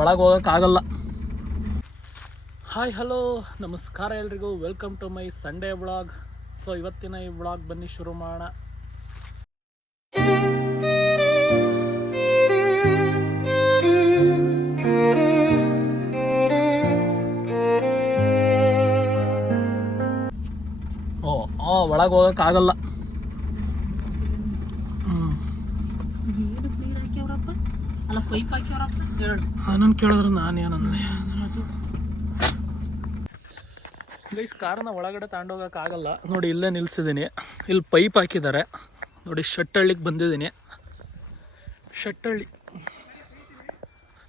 ಒಳಗೆ ಹೋಗೋಕ್ಕಾಗಲ್ಲ. Hi hello ನಮಸ್ಕಾರ ಎಲ್ರಿಗೂ, welcome to my Sunday vlog. So ಇವತ್ತಿನ ಈ ವ್ಲಾಗ್ ಬನ್ನಿ ಶುರು ಮಾಡೋಣ. ಒಳಗೆ ಹೋಗೋಕ್ಕಾಗಲ್ಲ. ನಾನು ಕೇಳಿದ್ರೆ ನಾನೇನಂದೆ ಗೈಸ್, ಕಾರನ್ನ ಒಳಗಡೆ ತಗೊಂಡೋಗೋಕ್ಕಾಗಲ್ಲ. ನೋಡಿ ಇಲ್ಲೇ ನಿಲ್ಸಿದ್ದೀನಿ. ಇಲ್ಲಿ ಪೈಪ್ ಹಾಕಿದ್ದಾರೆ ನೋಡಿ. ಶೆಟ್ಟಹಳ್ಳಿಗೆ ಬಂದಿದ್ದೀನಿ. ಶೆಟ್ಟಹಳ್ಳಿ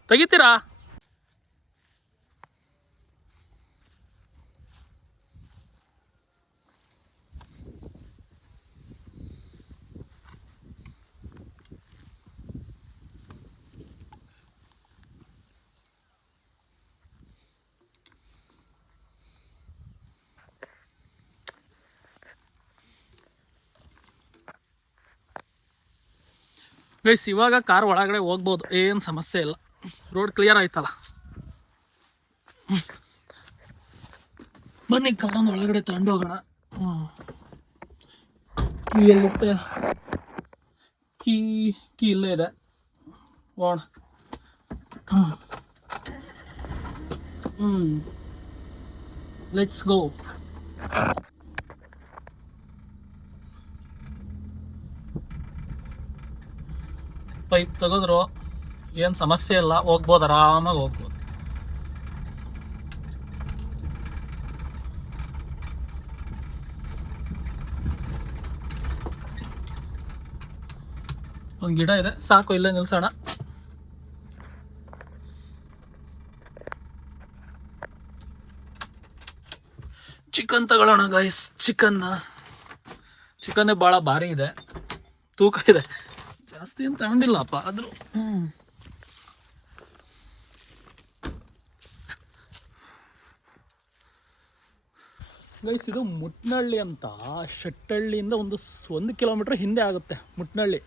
ತೆಗಿತೀರಾ? ಗೈಸ್, ಇವಾಗ ಕಾರ್ ಒಳಗಡೆ ಹೋಗ್ಬೋದು, ಏನು ಸಮಸ್ಯೆ ಇಲ್ಲ. ರೋಡ್ ಕ್ಲಿಯರ್ ಆಯ್ತಲ್ಲ. ಬನ್ನಿ ಕಾರನ್ನು ಒಳಗಡೆ ತಗೊಂಡು ಹೋಗೋಣ. ಎಲ್ಲಿರುತ್ತೆ ಕೀ ಇಲ್ಲೇ ಇದೆ. ಹೋಗೋಣ. Let's go. ಪೈಪ್ ತೆಗೆದ್ರು ಏನು ಸಮಸ್ಯೆ ಇಲ್ಲ, ಹೋಗ್ಬೋದು, ಆರಾಮಾಗಿ ಹೋಗ್ಬೋದು. ಒಂದು ಗಿಡ ಇದೆ, ಸಾಕು, ಇಲ್ಲೇ ನಿಲ್ಸೋಣ. ಚಿಕನ್ ತಗೊಳ್ಳೋಣ ಗೈಸ್. ಚಿಕನ್ನೇ ಭಾಳ ಭಾರಿ ಇದೆ, ತೂಕ ಇದೆ. ಜಾಸ್ತಿ ಏನು ತಗೊಂಡಿಲ್ಲಪ್ಪ ಆದರೂ. ಗೈಸ್, ಇದು ಮುಟ್ನಳ್ಳಿ ಅಂತ. ಶೆಟ್ಟಹಳ್ಳಿಯಿಂದ 1 ಕಿಲೋಮೀಟ್ರ್ ಹಿಂದೆ ಆಗುತ್ತೆ ಮುಟ್ನಳ್ಳಿ.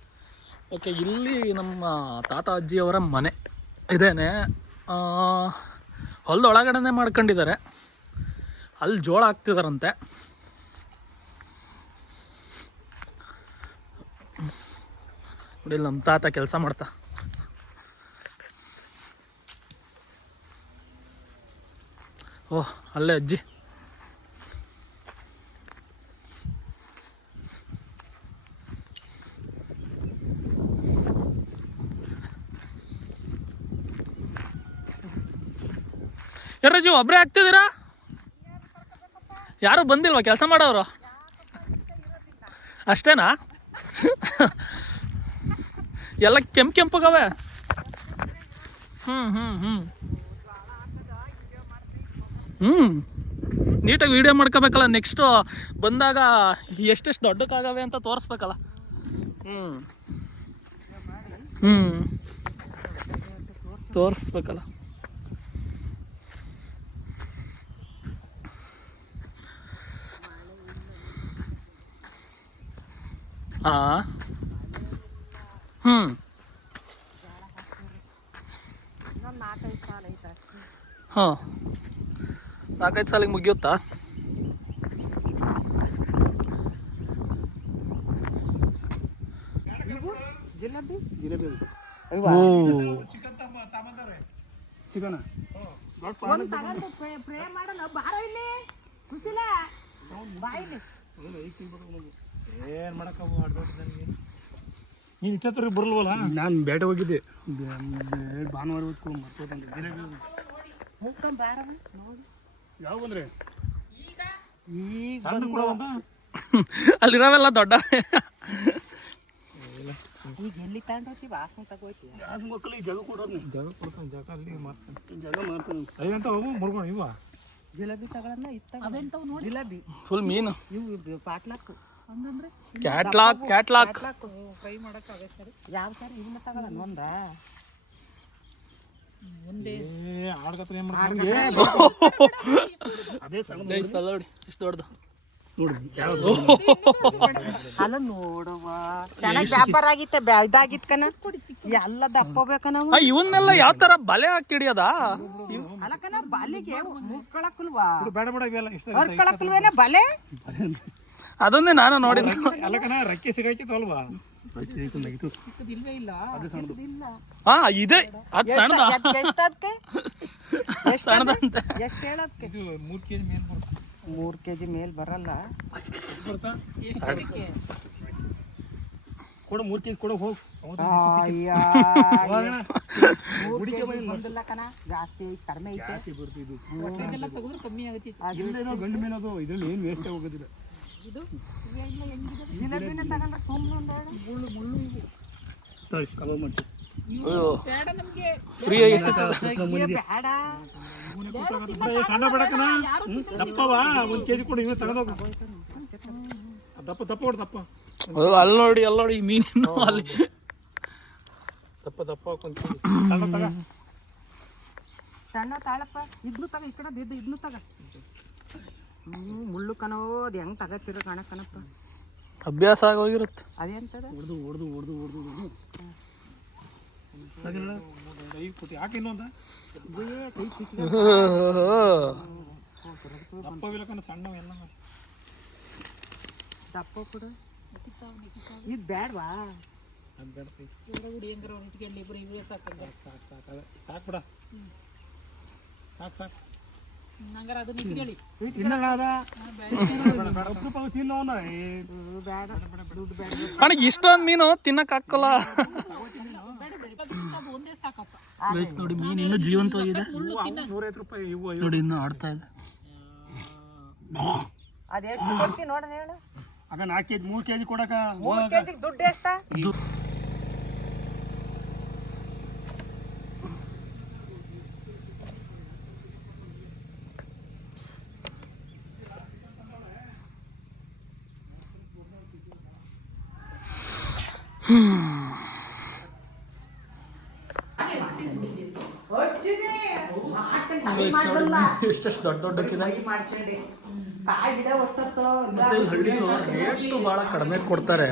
ಓಕೆ, ಇಲ್ಲಿ ನಮ್ಮ ತಾತ ಅಜ್ಜಿಯವರ ಮನೆ ಇದೇನೆ. ಹೊಲದೊಳಗಡೆ ಮಾಡ್ಕೊಂಡಿದ್ದಾರೆ. ಅಲ್ಲಿ ಜೋಳ ಹಾಕ್ತಿದಾರಂತೆ. ನೋಡಿ, ನಮ್ಮ ತಾತ ಕೆಲಸ ಮಾಡ್ತಾ. ಓಹ್, ಅಲ್ಲೇ ಅಜ್ಜಿ. ಯಾರಜ್ಜಿ ಒಬ್ಬರೇ ಆಗ್ತಿದ್ದೀರಾ? ಯಾರು ಬಂದಿಲ್ವಾ ಕೆಲಸ ಮಾಡೋರು? ಅಷ್ಟೇನಾ? ಎಲ್ಲ ಕೆಂಪಗವೆ. ನೀಟಾಗಿ ವಿಡಿಯೋ ಮಾಡ್ಕೋಬೇಕಲ್ಲ. ನೆಕ್ಸ್ಟು ಬಂದಾಗ ಎಷ್ಟೆಷ್ಟು ದೊಡ್ಡಕ್ಕಾಗವೆ ಅಂತ ತೋರಿಸ್ಬೇಕಲ್ಲ. ತೋರಿಸ್ಬೇಕಲ್ಲ. ಹಾಂ, ಹಾಂ, 4-5 ಸಾಲಿಗೆ ಮುಗಿಯುತ್ತಾ? ಏನು ಮಾಡಕ್ಕೆ ನೀನು ಇಷ್ಟತ್ರ ಬರಲ್ವಲ್ಲ. ನಾನು ಬೇಟೆ ಹೋಗಿದ್ದೆ ಭಾನುವಾರ ಹೊತ್ತು ಮರ್ತೋದಂತೆ. ಜಿಲೇಬಿ ಯಾವ ಬಂದ್ರೆ ಈಗ ಅಲ್ಲಿರೋವೆಲ್ಲ ದೊಡ್ಡ. ಈಗ ಎಲ್ಲಿ ತಗೊಂಡೋಗ್ತಿ ವಾಸನೆ ತಗೋಯ್ತಿ. ಗ್ಯಾಸ್ ಮಕ್ಕಳಿಗೆ ಜಾಗ ಕೊಡೋದು. ಜಾಗ ಕೊಡ್ತಾನೆ, ಜಾಗ ಅಲ್ಲಿ ಮಾಡ್ತಾನೆ, ಜಾಗ ಮಾಡ್ತಾನೆ. ಅಯ್ಯಂತ ಹೋಗು ಮುರ್ಕೊಂಡು ಇವ ಜಿಲೇಬಿ ತಗೊಳನ್ನ ಇತ್ತ. ಜಿಲೇಬಿ ಫುಲ್ ಮೀನು. ಇವು ಪಾಟ್ಲಾಕು ಹಂಗಂದ್ರೆ ಕ್ಯಾಟ್ಲಾಕ್ ಫ್ರೈ ಮಾಡಕ್ಕೆ ಅವೇ ಸರಿ. ಯಾವ ಸರಿ ಇದನ್ನ ತಗೊಳನ್ನ ಒಂದೇ ಆಡ್ಗತ್ರ ಏನು ಅದೇ ಸಲಾಡಿ ಎಷ್ಟು ದೊಡ್ಡದು ನೋಡಿ ಯಾವ್ದು ಅಲ್ಲ ನೋಡುವ ಚೆನ್ನಾಗಿ ವ್ಯಾಪಾರ ಆಗಿತ್ತೆ ಇದಾಗಿತ್ ಕಣ ಎಲ್ಲ ದಪ್ಪ ಬೇಕನ ಇವನ್ನೆಲ್ಲ ಯಾವ ತರ ಬಲೆ ಹಾಕಿ ಹಿಡಿಯೋದಾ? ಅಲ್ಲ ಕಣ ಬಲಿಗೆ ಮುಟ್ಕೊಳಕಲ್ವಾ ಬೇಡ ಬೇಡ ಇವೆಲ್ಲ ಇಷ್ಟ ಹೊರ್ಕೊಳಕಲ್ವೇನ ಬಲೆ ಅದನ್ನೇ ನಾನು ನೋಡಿದ್ದೆ. ಅಲ್ಲ ಕಣ ರಕ್ಕೆ ಸಿಗಾಕಿತ್ತಲ್ವಾ ಹಾ ಇದೆ, ಅದ್ ಸಣ್ಣದ ಎಷ್ಟದಕ್ಕೆ ಸಣ್ಣದಂತೆ. ಎಷ್ಟು ಹೇಳೋದಕ್ಕೆ ಇದು 3 kg ಮೇಲೆ ಬರುತ್ತೆ 3 kg ಮೇಲ್ ಬರಲ್ಲ ಬರ್ತಾ ಕೊಡು 3 kg ಕೊಡು ಹೋಗು ಬಂದಿಲ್ಲ ಕಣ ಜಾಸ್ತಿ ಕಡಿಮೆ ಐತೆ ಬರ್ತಿದ್ದು ಕಮ್ಮಿ ಆಗುತ್ತೆ ಇಲ್ಲೇನೋ ಗಂಡು ಮೀನದು ಇದ್ರಲ್ಲಿ ಏನು ವೇಸ್ಟ್ ಹೋಗೋದಿಲ್ಲ. ಜಿಲೇಬಿನ ತಗೊಂಡ್ರೆ ಸುಮ್ಮನೆ ಸರಿ ಕಬಾಬ್ ಮಾಡ್ತೀವಿ ಫ್ರೀಯಾಗಿ ಸಿಗ್ತದೆ. ಬೇಡ ಸಣ್ಣ ಬೇಡಕನ ದಪ್ಪವಾ 1 kg ಕೊಡು ಇವೇ ತಗೊಂಡೋಗು ದಪ್ಪ ದಪ್ಪ ಕೊಡು ದಪ್ಪ ಅಲ್ಲಿ ನೋಡಿ ಈ ಮೀನಿನ ಅಲ್ಲಿ ದಪ್ಪ ದಪ್ಪ 1 kg ಸಣ್ಣ ತಗ ಸಣ್ಣ ತಾಳಪ್ಪ ಇದ್ನು ತಗ ಈ ಕಡೆ ಇದ್ನು ತಗ ಮುಳ್ಳು ಕಣೋ ಅದು ಹೆಂಗ್ ತಗತ್ತಿರೋ ಕಾಣಕ್ಕನಪ್ಪ ಅಭ್ಯಾಸ ಆಗೋಗಿರುತ್ತೆ. ಅದೇಂತದ ಹೊಡೆದು ಸರಿ ಕೈ ಕೊಟ್ಟು ಯಾಕೆ ಇನ್ನೊಂದ ಕೈ ಕಿಚ್ಚ ದಪ್ಪ ವಿಲಕನ ಸಣ್ಣ ಎಲ್ಲ ದಪ್ಪ ಕೊಡು ಇದು ಬೇಡವಾ ಅದು ಬೇಡ ಸಾಕು ಬಿಡ ಸಾಕು ಅಣ್ಣ ಇಷ್ಟೊಂದು ಮೀನು ತಿನ್ನಕ್ ಹಾಕಲ್ಲ. ನೋಡಿ ಮೀನು ಇನ್ನೂ ಜೀವಂತವಾಗಿದೆ. 150 ರೂಪಾಯಿ ಇವು ನೋಡಿ ಇನ್ನು ಆಡ್ತಾ ಇದೆ. ಅದೆಷ್ಟು ಕೊಡ್ತೀನಿ ನೋಡೋಣ ಹೇಳು ಆಗ 4 kg 3 kg ಕೊಡಕ 3 kg ದುಡ್ಡು ಎಷ್ಟ ಎಷ್ಟೆಷ್ಟು ದೊಡ್ಡಕ್ಕಿದೆ. ಮಾಡ್ಕೊಂಡೆ ಕಾಯಿ ಗಿಡ ಒಟ್ಟತ್ತು ಮತ್ತೆ ಇಲ್ಲಿ ಹಳ್ಳಿಲೂ ರೇಟು ಭಾಳ ಕಡಿಮೆ ಕೊಡ್ತಾರೆ.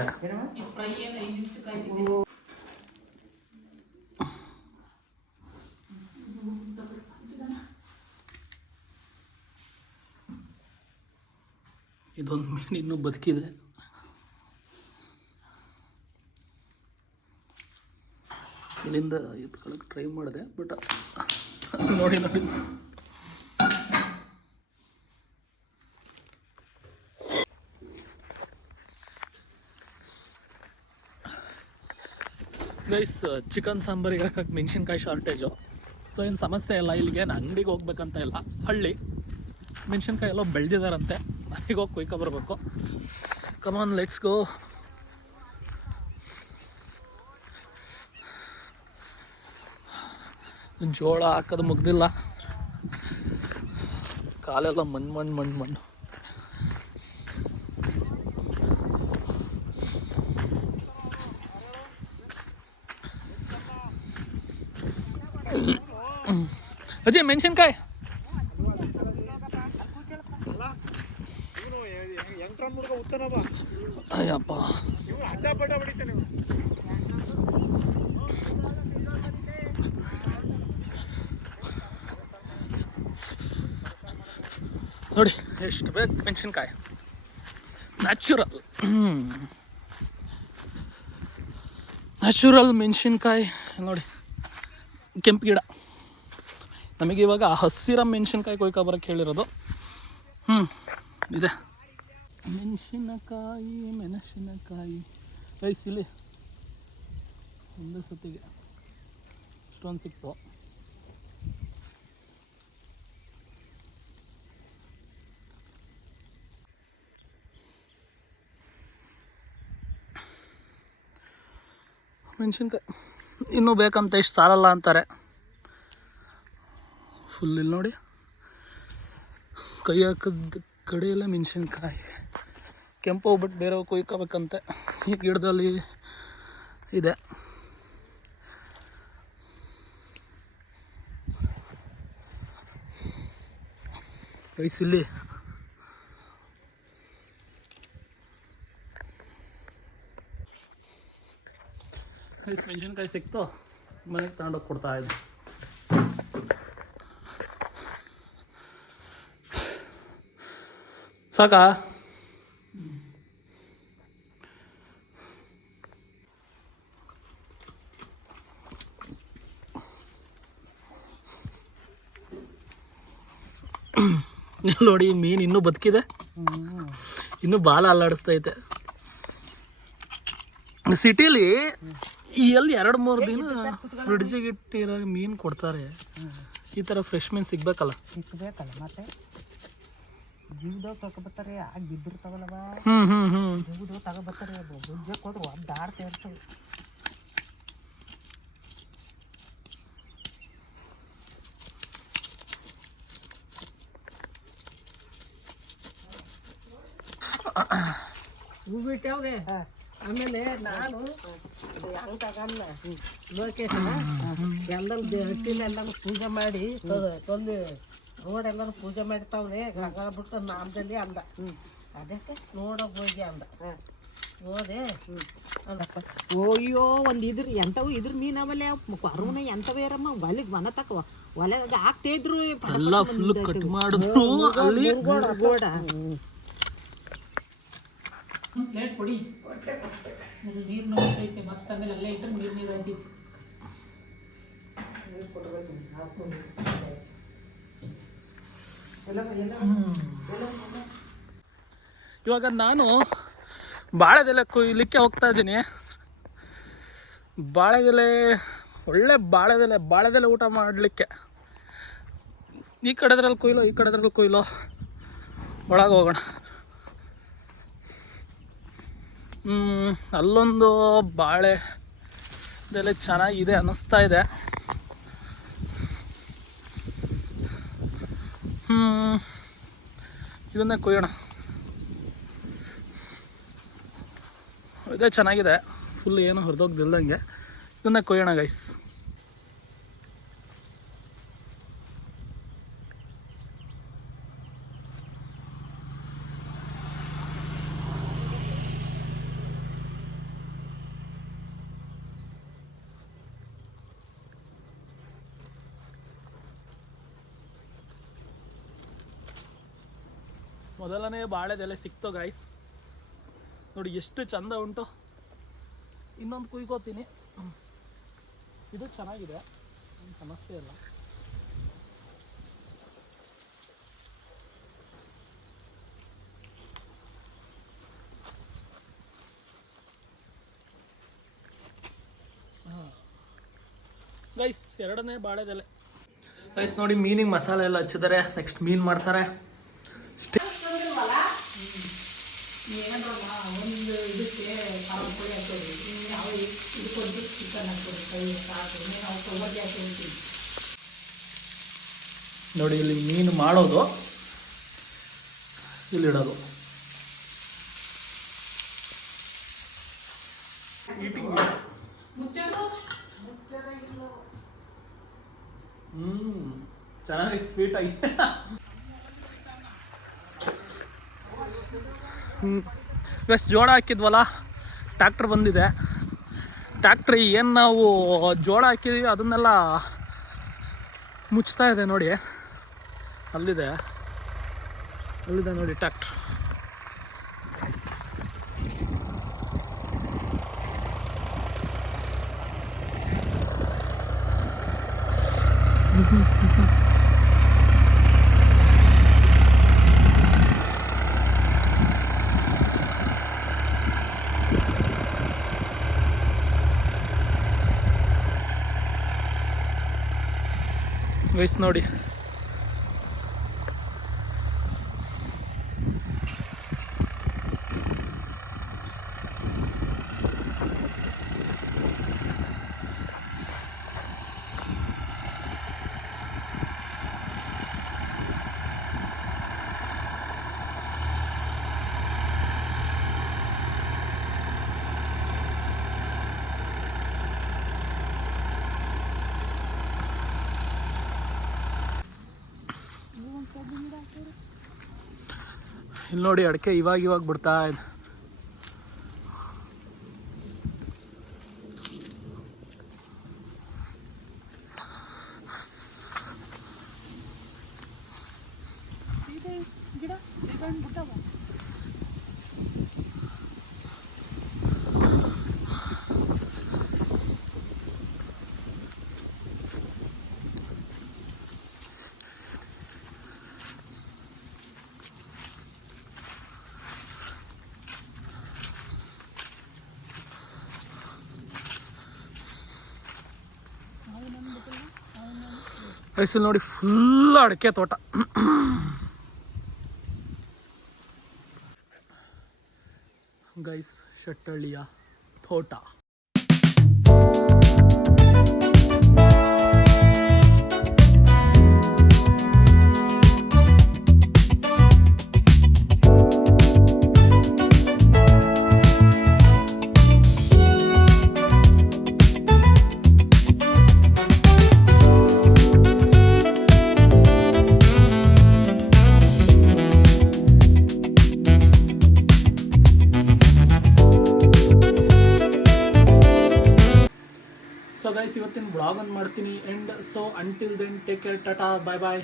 ಇದೊಂದು ಮೀನು ಇನ್ನೂ ಬದುಕಿದೆ. ಇಲ್ಲಿಂದ ಎತ್ಕೊಳ್ಳೋಕೆ ಟ್ರೈ ಮಾಡಿದೆ, ಬಟ್ ನೋಡಿ ಗೈಸ್, ಚಿಕನ್ ಸಾಂಬಾರಿಗೆ ಹಾಕಕ್ಕೆ ಮೆಣಸಿನ್ಕಾಯಿ ಶಾರ್ಟೇಜು. ಸೊ ಏನು ಸಮಸ್ಯೆ ಇಲ್ಲ, ಇಲ್ಲಿಗೆ ಏನು ಅಂಗಡಿಗೆ ಹೋಗ್ಬೇಕಂತ ಇಲ್ಲ. ಹಳ್ಳಿ ಮೆಣಸಿನ್ಕಾಯಿ ಎಲ್ಲೋ ಬೆಳೆದಿದ್ದಾರಂತೆ, ಅಲ್ಲಿಗೆ ಹೋಗಿ ಕೊಯ್ಕೊಬರ್ಬೇಕು. Come on let's go. ಜೋಳ ಹಾಕೋದು ಮುಗ್ದಿಲ್ಲ, ಕಾಲೆಲ್ಲ ಮಣ್ಣು. ಅಜ್ಜಿ ಮೆಣಸಿನ್ಕಾಯಿ ಅಯ್ಯಪ್ಪ. ನೋಡಿ ಎಷ್ಟು ಬೇಕು ಮೆಣಸಿನ್ಕಾಯಿ, ನ್ಯಾಚುರಲ್ ಮೆಣಸಿನ್ಕಾಯಿ. ನೋಡಿ ಕೆಂಪು ಗಿಡ. ನಮಗೆ ಇವಾಗ ಹಸಿರ ಮೆಣಸಿನ್ಕಾಯಿ ಕೊಯ್ಕೊಬರಕ್ಕೆ ಹೇಳಿರೋದು. ಇದೆ ಮೆಣಸಿನಕಾಯಿ ರೈಸ್. ಇಲ್ಲಿ ಒಂದು ಸತಿಗೆ ಇಷ್ಟೊಂದು ಸಿಕ್ತು. ಮೆಣಸಿನ್ಕಾಯಿ ಇನ್ನೂ ಬೇಕಂತ ಇಷ್ಟು ಸಾಲಲ್ಲ ಅಂತಾರೆ. ಫುಲ್ ಇಲ್ಲಿ ನೋಡಿ, ಕೈ ಹಾಕದ ಕಡೆಯೆಲ್ಲ ಮೆಣಸಿನ್ಕಾಯಿ. ಕೆಂಪು ಹೋಗ್ಬಿಟ್ಟು ಬೇರೆ ಕೊಯ್ಕೋಬೇಕಂತೆ. ಈ ಗಿಡದಲ್ಲಿ ಇದೆ. ರೈಸ್ ಇಲ್ಲಿ ಮೆಣಸಿನ್ಕಾಯಿ ಸಿಕ್ತು, ಮನೆಗೆ ತಗೊಂಡೋಗಿ ಕೊಡ್ತಾ ಇದ್ದೆ. ಸಾಕಾ? ನೋಡಿ ಮೀನು ಇನ್ನೂ ಬದುಕಿದೆ, ಇನ್ನೂ ಬಾಲ ಅಲ್ಲಾಡಿಸ್ತೈತೆ. ಸಿಟಿಲಿ ಎಲ್ಲಿ 2-3 ದಿನ ಫ್ರಿಡ್ಜಿಗೆ ಇಟ್ಟಿರೋ ಮೀನು ಕೊಡ್ತಾರೆ. ಈ ಥರ ಫ್ರೆಶ್ ಮೀನು ಸಿಗ್ಬೇಕಲ್ಲ. ಮತ್ತೆ ಜೀವದಾಗ ತಗೊಬರ್ತಾರೆ, ಆಗ ಬಿದ್ದಿರ್ತಾವಲ್ಲವ, ಜೀವದಾಗ ತಗೊಬರ್ತಾರೆ. ಗುಜ್ಜಕ್ಕೆ ಹೋದ್ರೆ ಒದ್ದಾಡ್ತಾ ಇರ್ತವೆ. ಹೂ ಬಿಟ್ಟವ್ರೆ. ಆಮೇಲೆ ನಾನು ಹೆಂಗ್ ತಗನ್ನ ಲೋಕೇಶನ ಎಲ್ಲರೂ ಪೂಜೆ ಮಾಡಿ ತಂದು ರೋಡ್ ಎಲ್ಲರೂ ಪೂಜೆ ಮಾಡ್ತಾವ್ರೆ. ಬಿಟ್ಟು ನಾಮದಲ್ಲಿ ಅಂದ, ಅದಕ್ಕೆ ನೋಡೋಕೆ ಹೋಗಿ ಅಂದ. ಹೋದೆ ಅಯ್ಯೋ ಒಂದು ಎಂಥವು ಇದ್ರ ಮೀನವಲ್ಲ ಕರುನ ಎಂಥವೇ ಇರಮ್ಮ. ಹೊಲಿಗೆ ಮನ ತಕ್ಕ ಹೊಲಗ ಹಾಕ್ತಿದ್ರು ಎಲ್ಲ ಫುಲ್ ಕಟ್ ಮಾಡಿದ್ರು. ಅಲ್ಲಿ ಗೋಡ ಪ್ಲೇಟ್ ಕೊಡಿ, ನೀರು ನೋಡ್ತೈತೆ. ಮತ್ತೆ ಆಮೇಲೆ ಅಲ್ಲೇ ಇಟ್ಟರೆ ನೀರು ಐತಿ. ಇವಾಗ ನಾನು ಬಾಳೆದೆಲೆ ಕೊಯ್ಲಿಕ್ಕೆ ಹೋಗ್ತಾ ಇದ್ದೀನಿ. ಬಾಳೆದೆಲೆ, ಒಳ್ಳೆ ಬಾಳೆದೆಲೆ ಊಟ ಮಾಡಲಿಕ್ಕೆ. ಈ ಕಡೆದ್ರಲ್ಲಿ ಕೊಯ್ಲೋ, ಈ ಕಡೆದ್ರಲ್ಲಿ ಕೊಯ್ಲೋ, ಒಳಗೆ ಹೋಗೋಣ. ಅಲ್ಲೊಂದು ಬಾಳೆದೆಲೆ ಚೆನ್ನಾಗಿದೆ ಅನ್ನಿಸ್ತಾ ಇದೆ. ಇದನ್ನೇ ಕೊಯ್ಯೋಣ. ಇದೇ ಚೆನ್ನಾಗಿದೆ, ಫುಲ್ ಏನು ಹೊರದೋಗ್ದಿಲ್ದಂಗೆ. ಇದನ್ನೇ ಕೊಯ್ಯೋಣ ಗೈಸ್. ಮೊದಲನೇ ಬಾಳೆದೆಲೆ ಸಿಕ್ತು ಗೈಸ್. ನೋಡಿ ಎಷ್ಟು ಚಂದ ಉಂಟು. ಇನ್ನೊಂದು ಕುಯ್ಕೋತೀನಿ. ಇದು ಚೆನ್ನಾಗಿದೆ, ಏನು ಸಮಸ್ಯೆ ಇಲ್ಲ. ಗೈಸ್ ಎರಡನೇ ಬಾಳೆದೆಲೆ ಗೈಸ್. ನೋಡಿ ಮೀನಿಗೆ ಮಸಾಲೆ ಎಲ್ಲ ಹಚ್ಚಿದ್ದಾರೆ. ನೆಕ್ಸ್ಟ್ ಮೀನು ಮಾಡ್ತಾರೆ. ಒಂದು ಇದಕ್ಕೆ ಖಾರದ ಪುಡಿ ಹಾಕೋದು, ನಾವು ಇದಕ್ಕೊಂದು ಚಿಕನ್ ಹಾಕೋದು, ಕೈ ಸಾಕು. ನಾವು ತೊಗರಿ ಹಾಕೊಳ್ತೀವಿ. ನೋಡಿ ಇಲ್ಲಿ ಮೀನು ಮಾಡೋದು, ಇಲ್ಲಿಡೋದು. ಮುಚ್ಚೋದು ಚೆನ್ನಾಗಿ ಸ್ವೀಟ್ ಆಗಿ. ಬಸ್ ಜೋಳ ಹಾಕಿದ್ವಲ್ಲ, ಟ್ಯಾಕ್ಟ್ರ್ ಬಂದಿದೆ. ಟ್ಯಾಕ್ಟ್ರಿ ಏನು ನಾವು ಜೋಳ ಹಾಕಿದ್ದೀವಿ ಅದನ್ನೆಲ್ಲ ಮುಚ್ತಾ ಇದೆ. ನೋಡಿ ಅಲ್ಲಿದೆ ನೋಡಿ ಟ್ಯಾಕ್ಟ್ರ್. ಗೈಸ್ ನೋಡಿ ಇಲ್ಲಿ ನೋಡಿ ಅಡಿಕೆ ಇವಾಗ ಬಿಡ್ತಾ ಇದೆ. ಗೈಸ್ ನೋಡಿ ಫುಲ್ ಅಡಿಕೆ ತೋಟ. ಗೈಸ್ ಶೆಟ್ಟಳ್ಳಿಯ ತೋಟ. ಸೊ ಗೈಸ್ ಇವತ್ತಿನ ಬ್ಲಾಗ್ ಅನ್ನು ಮಾಡ್ತೀನಿ end. So until then take care, ta-ta, bye ಬಾಯ್.